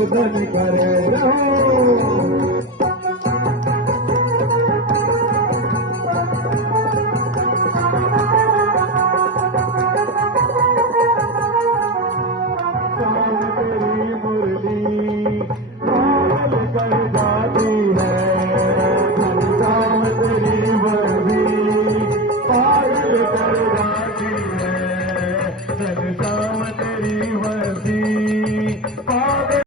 उदन करे रहो। तेरी मुरली पागल कर जाती है, शाम तेरी मुरली पागल कर जाती है, शाम तेरी मुरली पागल